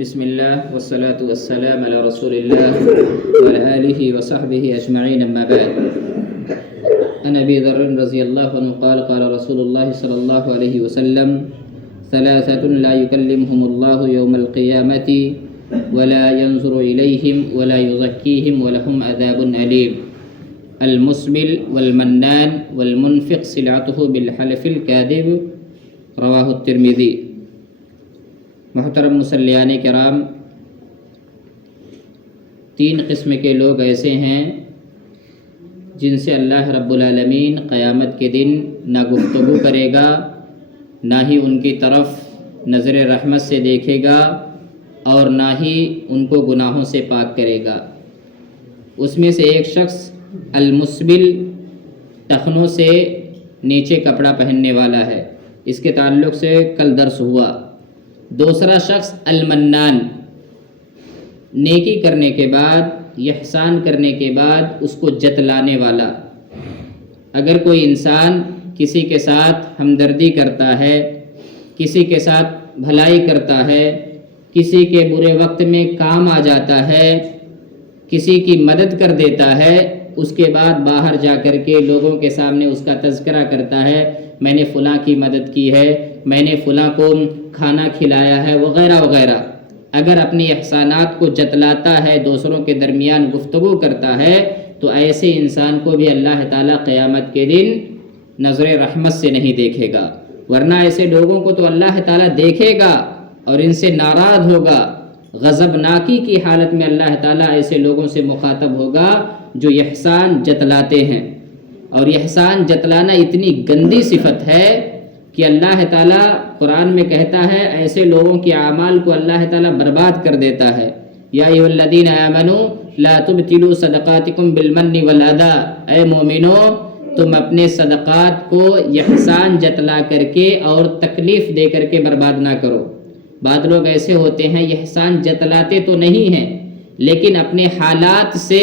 بسم الله والصلاة والسلام على رسول الله وعلى آله وصحبه أجمعين أما بعد. عن أبي ذر رضي الله عنه قال قال رسول الله صلى الله عليه وسلم ثلاثة لا يكلمهم الله يوم القيامة ولا ينظر إليهم ولا يزكيهم ولهم عذاب أليم: المسبل والمنان والمنفق سلعته بالحلف الكاذب. رواہ الترمذی. محترم مصلیان کرام، تین قسم کے لوگ ایسے ہیں جن سے اللہ رب العالمین قیامت کے دن نہ گفتگو کرے گا، نہ ہی ان کی طرف نظر رحمت سے دیکھے گا اور نہ ہی ان کو گناہوں سے پاک کرے گا. اس میں سے ایک شخص المسبل، ٹخنوں سے نیچے کپڑا پہننے والا ہے، اس کے تعلق سے کل درس ہوا. دوسرا شخص المنان، نیکی کرنے کے بعد، احسان کرنے کے بعد اس کو جتلانے والا. اگر کوئی انسان کسی کے ساتھ ہمدردی کرتا ہے، کسی کے ساتھ بھلائی کرتا ہے، کسی کے برے وقت میں کام آ جاتا ہے، کسی کی مدد کر دیتا ہے، اس کے بعد باہر جا کر کے لوگوں کے سامنے اس کا تذکرہ کرتا ہے، میں نے فلاں کی مدد کی ہے، میں نے فلاں کو کھانا کھلایا ہے، وغیرہ وغیرہ. اگر اپنی احسانات کو جتلاتا ہے، دوسروں کے درمیان گفتگو کرتا ہے، تو ایسے انسان کو بھی اللہ تعالیٰ قیامت کے دن نظر رحمت سے نہیں دیکھے گا. ورنہ ایسے لوگوں کو تو اللہ تعالیٰ دیکھے گا اور ان سے ناراض ہوگا. غضبناکی کی حالت میں اللہ تعالیٰ ایسے لوگوں سے مخاطب ہوگا جو احسان جتلاتے ہیں. اور احسان جتلانا اتنی گندی صفت ہے کہ اللہ تعالیٰ قرآن میں کہتا ہے ایسے لوگوں کے اعمال کو اللہ تعالیٰ برباد کر دیتا ہے. یا ایھا الذین آمنوا لا تبطلوا صدقاتکم بالمن والاذی، اے مومنو تم اپنے صدقات کو احسان جتلا کر کے اور تکلیف دے کر کے برباد نہ کرو. بعض لوگ ایسے ہوتے ہیں احسان جتلاتے تو نہیں ہیں لیکن اپنے حالات سے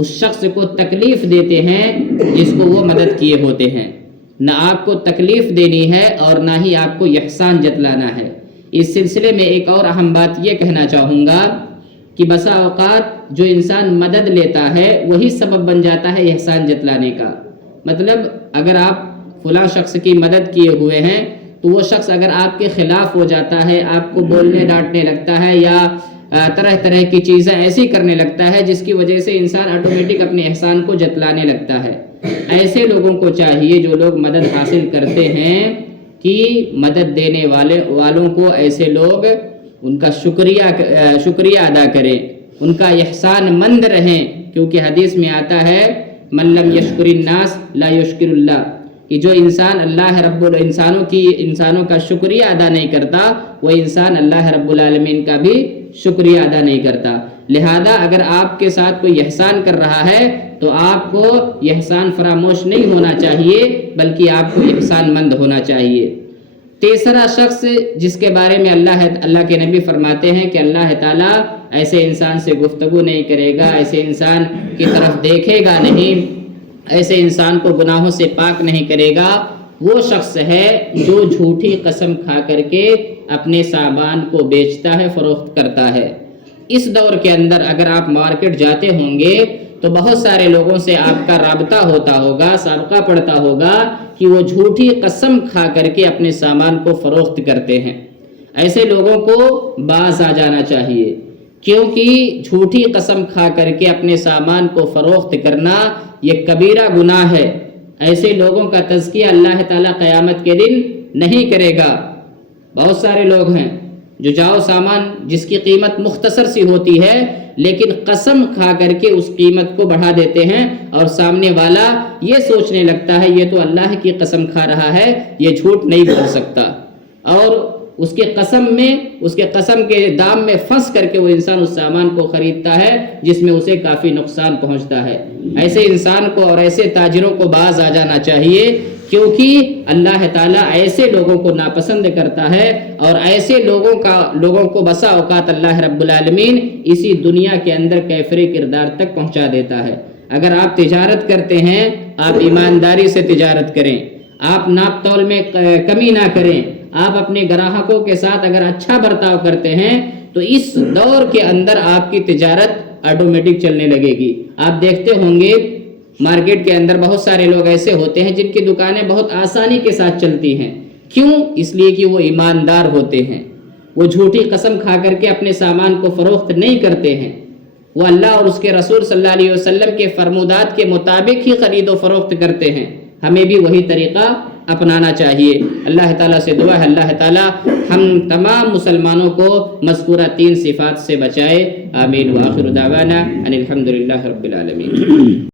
اس شخص کو تکلیف دیتے ہیں جس کو وہ مدد کیے ہوتے ہیں. نہ آپ کو تکلیف دینی ہے اور نہ ہی آپ کو احسان جتلانا ہے. اس سلسلے میں ایک اور اہم بات یہ کہنا چاہوں گا کہ بسا اوقات جو انسان مدد لیتا ہے وہی سبب بن جاتا ہے احسان جتلانے کا. مطلب اگر آپ فلاں شخص کی مدد کیے ہوئے ہیں تو وہ شخص اگر آپ کے خلاف ہو جاتا ہے، آپ کو بولنے ڈانٹنے لگتا ہے یا طرح طرح کی چیزیں ایسی کرنے لگتا ہے جس کی وجہ سے انسان آٹومیٹک اپنے احسان کو جتلانے لگتا ہے. ایسے لوگوں کو چاہیے جو لوگ مدد حاصل کرتے ہیں کہ مدد دینے والوں کو ایسے لوگ ان کا شکریہ ادا کریں، ان کا احسان مند رہیں. کیونکہ حدیث میں آتا ہے من لم یشکر الناس لا یشکر اللہ، کہ جو انسان اللہ رب انسانوں کا شکریہ ادا نہیں کرتا وہ انسان اللہ رب العالمین کا بھی شکریہ ادا نہیں کرتا. لہذا اگر آپ کے ساتھ کوئی احسان کر رہا ہے تو آپ کو احسان فراموش نہیں ہونا چاہیے بلکہ آپ کو احسان مند ہونا چاہیے. تیسرا شخص جس کے بارے میں اللہ کے نبی فرماتے ہیں کہ اللہ تعالیٰ ایسے انسان سے گفتگو نہیں کرے گا، ایسے انسان کی طرف دیکھے گا نہیں، ایسے انسان کو گناہوں سے پاک نہیں کرے گا، وہ شخص ہے جو جھوٹی قسم کھا کر کے اپنے سامان کو بیچتا ہے، فروخت کرتا ہے. اس دور کے اندر اگر آپ مارکیٹ جاتے ہوں گے تو بہت سارے لوگوں سے آپ کا رابطہ ہوتا ہوگا، سابقہ پڑتا ہوگا کہ وہ جھوٹی قسم کھا کر کے اپنے سامان کو فروخت کرتے ہیں. ایسے لوگوں کو باز آ جانا چاہیے کیونکہ جھوٹی قسم کھا کر کے اپنے سامان کو فروخت کرنا یہ کبیرہ گناہ ہے. ایسے لوگوں کا تزکیہ اللہ تعالیٰ قیامت کے دن نہیں کرے گا. بہت سارے لوگ ہیں جو جاؤ سامان جس کی قیمت مختصر سی ہوتی ہے لیکن قسم کھا کر کے اس قیمت کو بڑھا دیتے ہیں اور سامنے والا یہ سوچنے لگتا ہے یہ تو اللہ کی قسم کھا رہا ہے، یہ جھوٹ نہیں بول سکتا، اور اس کے قسم کے دام میں پھنس کر کے وہ انسان اس سامان کو خریدتا ہے جس میں اسے کافی نقصان پہنچتا ہے. ایسے انسان کو اور ایسے تاجروں کو باز آ جانا چاہیے کیونکہ اللہ تعالیٰ ایسے لوگوں کو ناپسند کرتا ہے اور ایسے لوگوں کو بسا اوقات اللہ رب العالمین اسی دنیا کے اندر کیفر کردار تک پہنچا دیتا ہے. اگر آپ تجارت کرتے ہیں آپ ایمانداری سے تجارت کریں، آپ ناپ تول میں کمی نہ کریں، آپ اپنے گراہکوں کے ساتھ اگر اچھا برتاؤ کرتے ہیں تو اس دور کے اندر آپ کی تجارت آٹومیٹک چلنے لگے گی۔ آپ دیکھتے ہوں گے مارکیٹ کے اندر بہت سارے لوگ ایسے ہوتے ہیں جن کی دکانیں بہت آسانی کے ساتھ چلتی ہیں۔ کیوں؟ اس لیے کہ وہ ایماندار ہوتے ہیں، وہ جھوٹی قسم کھا کر کے اپنے سامان کو فروخت نہیں کرتے ہیں، وہ اللہ اور اس کے رسول صلی اللہ علیہ وسلم کے فرمودات کے مطابق ہی خرید و فروخت کرتے ہیں۔ ہمیں بھی وہی طریقہ اپنانا چاہیے۔ اللہ تعالیٰ سے دعا ہے اللہ تعالیٰ ہم تمام مسلمانوں کو مذکورہ 3 صفات سے بچائے۔ آمین وآخر دعوانا ان الحمدللہ رب العالمین۔